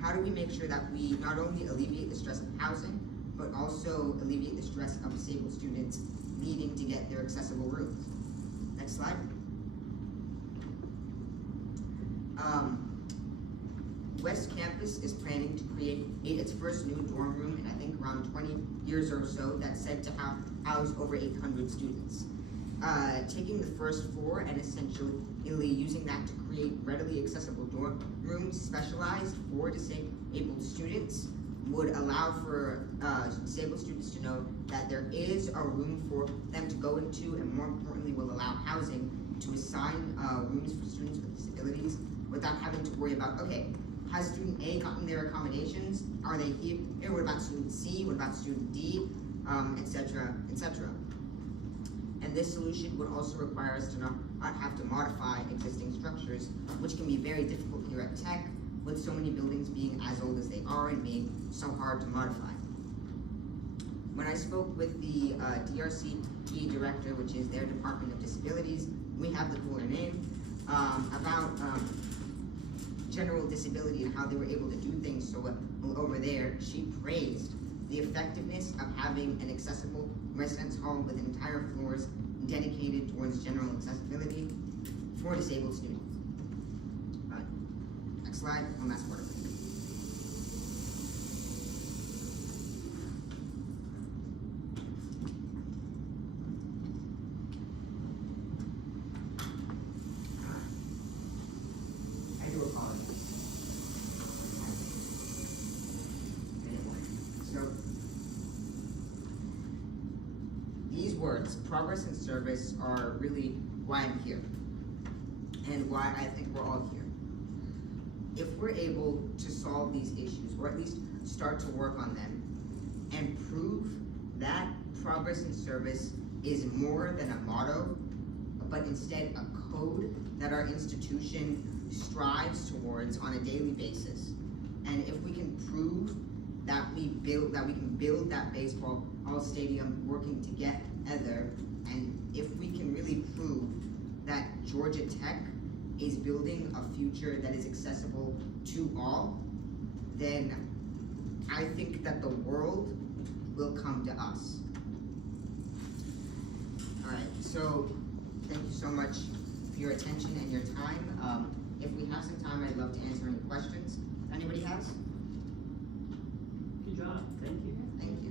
how do we make sure that we not only alleviate the stress of housing, but also alleviate the stress of disabled students needing to get their accessible rooms? Next slide. West Campus is planning to create its first new dorm room in I think around 20 years or so that's said to house over 800 students. Taking the first floor and essentially using that to create readily accessible dorm rooms specialized for disabled students would allow for disabled students to know that there is a room for them to go into, and more importantly will allow housing to assign rooms for students with disabilities without having to worry about, okay, has student A gotten their accommodations? Are they here? What about student C? What about student D? Etc., etc. And this solution would also require us to not have to modify existing structures, which can be very difficult here at Tech, with so many buildings being as old as they are and being so hard to modify. When I spoke with the DRCD director, which is their Department of Disabilities, we have the cooler name, about general disability and how they were able to do things so well over there, she praised the effectiveness of having an accessible residence hall with entire floors dedicated towards general accessibility for disabled students. Next slide, one last word. I do apologize. So, these words, progress and service, are really why I'm here and why I think we're all here. If we're able to solve these issues, or at least start to work on them, and prove that progress and service is more than a motto, but instead a code that our institution strives towards on a daily basis, and if we can prove that we can build that baseball stadium working together, and if we can really prove that Georgia Tech is building a future that is accessible to all, then I think that the world will come to us. All right, so thank you so much for your attention and your time. If we have some time, I'd love to answer any questions anybody has. Good job, thank you. Thank you.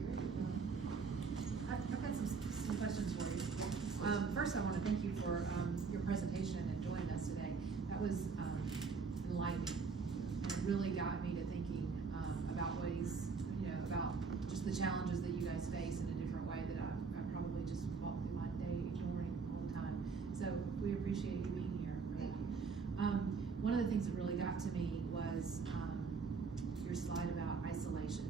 I've got some questions for you. First, I want to thank you for your presentation and joining us today. That was enlightening, and it really got me to thinking about ways, about just the challenges that you guys face in a different way that I probably just walk through my day ignoring all the time. So we appreciate you being here. Thank you. One of the things that really got to me was your slide about isolation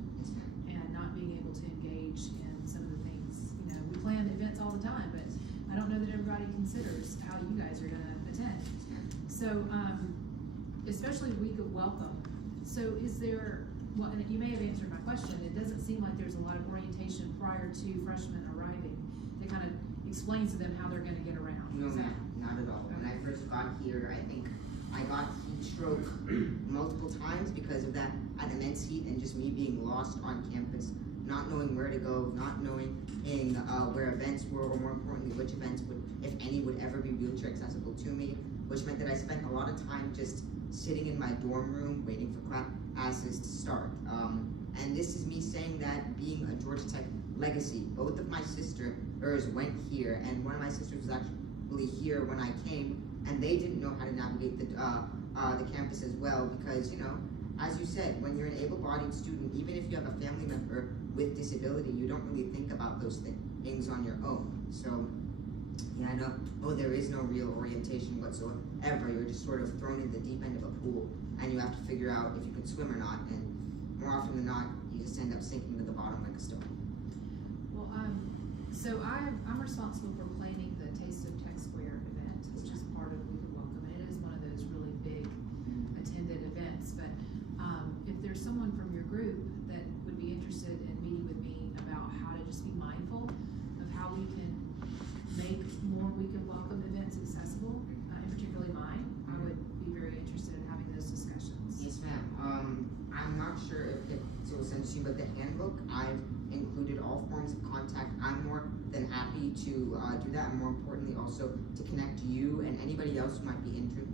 and not being able to engage in some of the things. We plan events all the time, but I don't know that everybody considers how you guys are going to attend. So, especially Week of Welcome. So is there, well, and you may have answered my question, it doesn't seem like there's a lot of orientation prior to freshmen arriving that kind of explains to them how they're going to get around. No, Is that- ma'am, not at all. When I first got here, I think I got heat stroke multiple times because of that immense heat and just me being lost on campus, not knowing where to go, not knowing where events were, or more importantly, which events would, if any, would ever be wheelchair accessible to me, which meant that I spent a lot of time just sitting in my dorm room waiting for classes to start. And this is me saying that being a Georgia Tech legacy. Both of my sisters went here, and one of my sisters was actually here when I came, and they didn't know how to navigate the campus as well, because, as you said, when you're an able-bodied student, even if you have a family member with disability, you don't really think about those things on your own. So, yeah, there is no real orientation whatsoever. You're just sort of thrown in the deep end of a pool, and you have to figure out if you can swim or not, and more often than not, you just end up sinking to the bottom like a stone. Well, so I'm responsible for planning the Taste of Tech Square event, which is part of Week of Welcome, and it is one of those really big attended events. But if there's someone from your group that would be interested in meeting with me about how to just be mindful of how we can sent it to you, but the handbook, I've included all forms of contact. I'm more than happy to do that, and more importantly also to connect you and anybody else who might be interested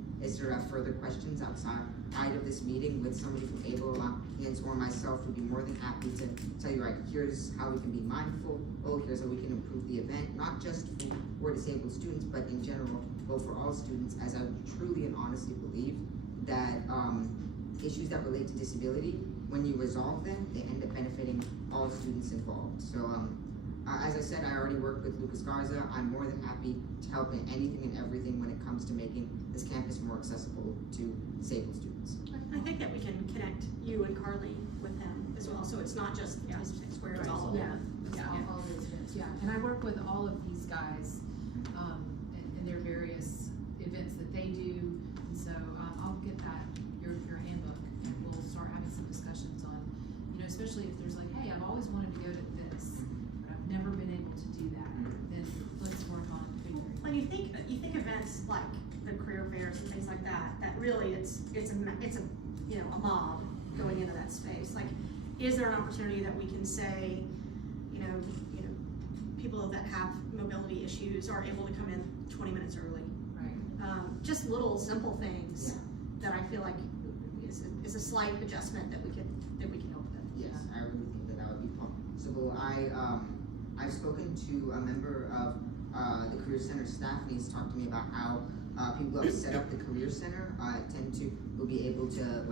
or have further questions outside of this meeting with somebody from Able Alliance or myself. Would be more than happy to tell you, right, here's how we can be mindful, here's how we can improve the event, not just for disabled students, but in general, for all students, as I truly and honestly believe that issues that relate to disability, when you resolve them, they end up benefiting all students involved. So as I said, I already worked with Lucas Garza. I'm more than happy to help in anything and everything when it comes to making this campus more accessible to disabled students. I think that we can connect you and Carly with him as well, so it's not just Taste Tech Square, it's all of Yeah, them. yeah, all those events, yeah. And I work with all of these guys, in their various events that they do. And so, I'll get your handbook, and we'll start having some discussions on, especially if there's like, hey, I've always wanted to go to this, but I've never been able to do that, then let's work on figuring. When you think events like the career fairs and things like that, that really it's a mob going into that space. Like, is there an opportunity that we can say, people that have mobility issues are able to come in 20 minutes early? Right. Just little simple things that I feel like is a slight adjustment that we can help with. Yes, I really think that would be possible. I've spoken to a member of the Career Center staff, and he's talked to me about how people who have set up the Career Center will be able to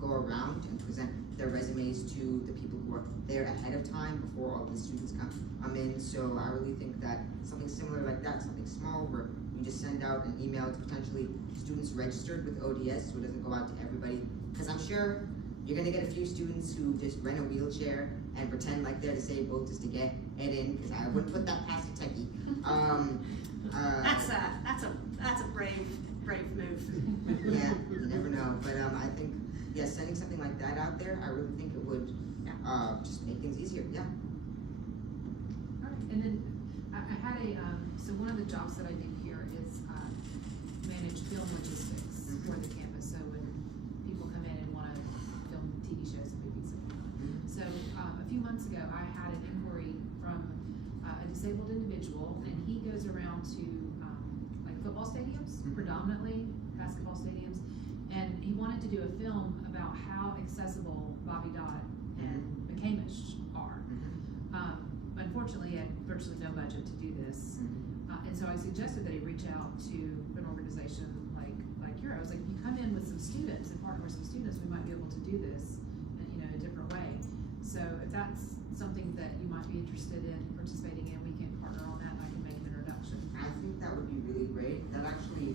go around and present their resumes to the people who are there ahead of time before all the students come in. So I really think that something similar like that, something small, where you just send out an email to potentially students registered with ODS, so it doesn't go out to everybody. Because I'm sure you're gonna get a few students who just rent a wheelchair and pretend like they're disabled just to get it in, because I wouldn't put that past a techie. That's a brave move. Yeah, you never know. But I think, sending something like that out there, I really think it would just make things easier. Yeah. All right, and then I had so one of the jobs that I do here is manage film logistics for the campus. So when people come in and want to film TV shows and movies and whatnot. So a few months ago, I had an inquiry from a disabled individual, and he goes around to like football stadiums, predominantly basketball stadiums, and he wanted to do a film about how accessible Bobby Dodd and McCamish are. Unfortunately, he had virtually no budget to do this, and so I suggested that he reach out to an organization like yours. I was like, if you come in with some students and partner with some students, we might be able to do this in a different way. So if that's something that you might be interested in participating in, we can partner on that, and I can make an introduction. I think that would be really great. That actually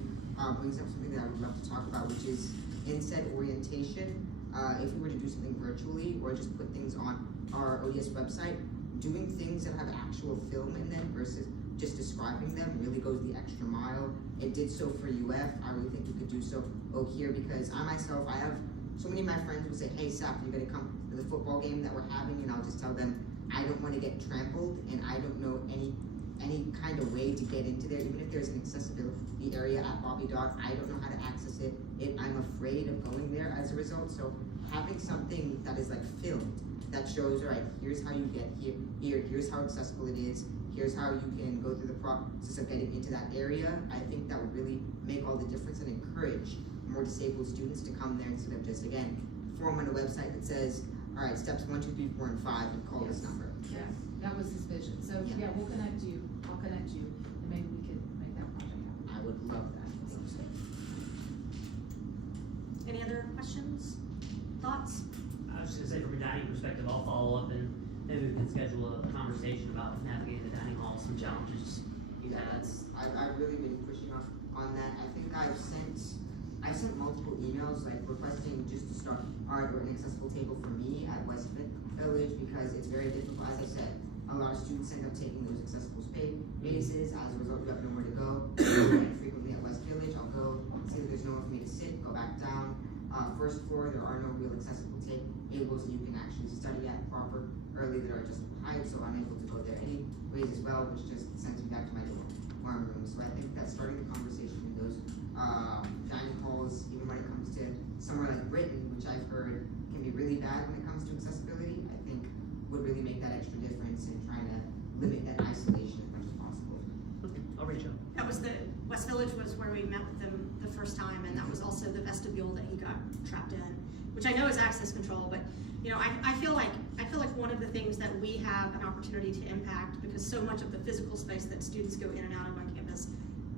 brings up something that I would love to talk about, which is in said orientation, if we were to do something virtually or just put things on our ODS website, doing things that have actual film in them versus just describing them really goes the extra mile. It did so for UF. I really think we could do so here, because I myself, I have so many of my friends will say, hey, Saif, you gotta come to the football game that we're having, and I'll just tell them, I don't want to get trampled, and I don't know any kind of way to get into there. Even if there's an accessibility area at Bobby Dodd, I don't know how to access it. I'm afraid of going there as a result. So having something that is like filmed, that shows, all right, here's how you get here, here's how accessible it is, here's how you can go through the process of getting into that area, I think that would really make all the difference and encourage more disabled students to come there instead of just, again, form on a website that says, all right, steps 1, 2, 3, 4, and 5, and call this number. Yeah, that was his vision. So yeah, we'll connect you. I'll connect you, and maybe we could make that project happen. I would love that. Any other questions, thoughts? I was just gonna say, from a dining perspective, I'll follow up and maybe we can schedule a conversation about navigating the dining hall, some challenges you Yeah, had. I've really been pushing on that. I think I've sent multiple emails requesting just to start or an accessible table for me at West Village, because it's very difficult. As I said, a lot of students end up taking those accessible spaces. As a result, you have nowhere to go. And frequently at West Village, I'll go see that there's nowhere for me to sit, go back down. First floor, there are no real accessible tables that you can actually study at proper early that are just height, so I'm able to go there anyways as well, which just sends me back to my dorm room. So I think that starting the conversation in those dining halls, even when it comes to somewhere like Britain, which I've heard can be really bad when it comes to accessibility, would really make that extra difference in trying to limit that isolation as much as possible. I'll reach out. That was the, West Village was where we met with them the first time, and that was also the vestibule that he got trapped in, which I know is access control, but, you know, I feel like one of the things that we have an opportunity to impact, because so much of the physical space that students go in and out of on campus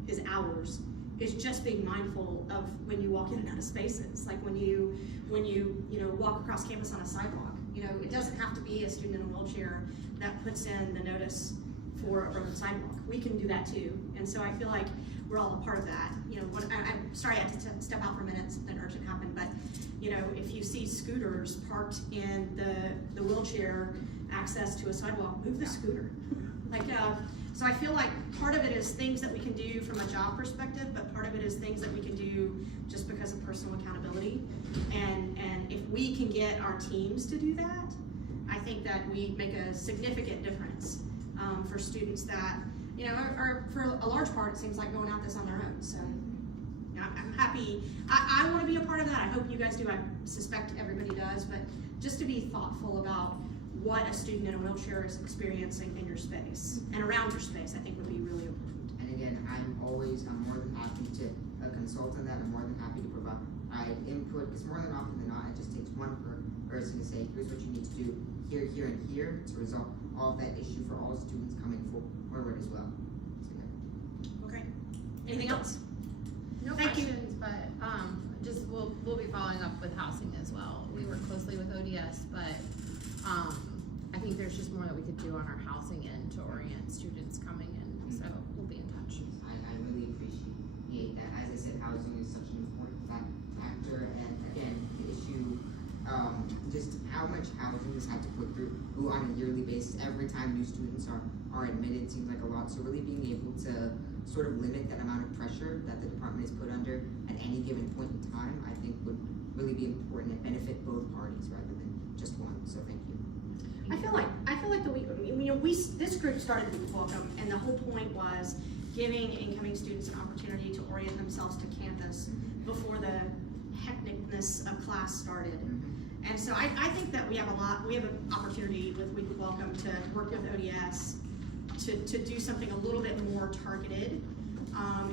is ours, is just being mindful of when you walk in and out of spaces. Like when you walk across campus on a sidewalk, you know, it doesn't have to be a student in a wheelchair that puts in the notice for a broken sidewalk. We can do that too. And so I feel like we're all a part of that. You know, I'm sorry I had to step out for a minute, something urgent happened, but you know, if you see scooters parked in the wheelchair access to a sidewalk, move the scooter. So I feel like part of it is things that we can do from a job perspective, but part of it is things that we can do just because of personal accountability. And if we can get our teams to do that, I think that we make a significant difference for students that, you know, are for a large part, it seems like going out this on their own. So you know, I'm happy. I want to be a part of that. I hope you guys do. I suspect everybody does, but just to be thoughtful about what a student in a wheelchair is experiencing in your space and around your space, I think would be really important. And again, I'm more than happy to consult on that. I'm more than happy to provide input, because more than often than not, it just takes one person to say, here's what you need to do here, here, and here to resolve all of that issue for all students coming forward as well. So, yeah. Okay. Anything else? No Thank you. questions, but just we'll be following up with housing as well. We work closely with ODS, but I think there's just more that we could do on our housing end to orient students coming in. So we'll be in touch. I really appreciate that. As I said, housing is such an important factor, and again, the issue, just how much housing is had to put through on a yearly basis. Every time new students are admitted seems like a lot. So really being able to sort of limit that amount of pressure that the department is put under at any given point in time, I think would really be important and benefit both parties rather than just one. So thank you. I feel like this group started with Welcome, and the whole point was giving incoming students an opportunity to orient themselves to campus before the hecticness of class started. And so I think that we have an opportunity with Week of Welcome to work with ODS to do something a little bit more targeted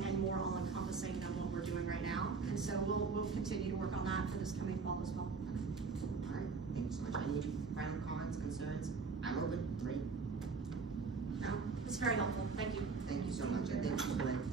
and more all-encompassing than what we're doing right now. And so we'll continue to work on that for this coming fall as well. All right, thank you so much. Any final comments, concerns? I'm open. Great. No, it's very helpful. Thank you. Thank you so much, and thank you for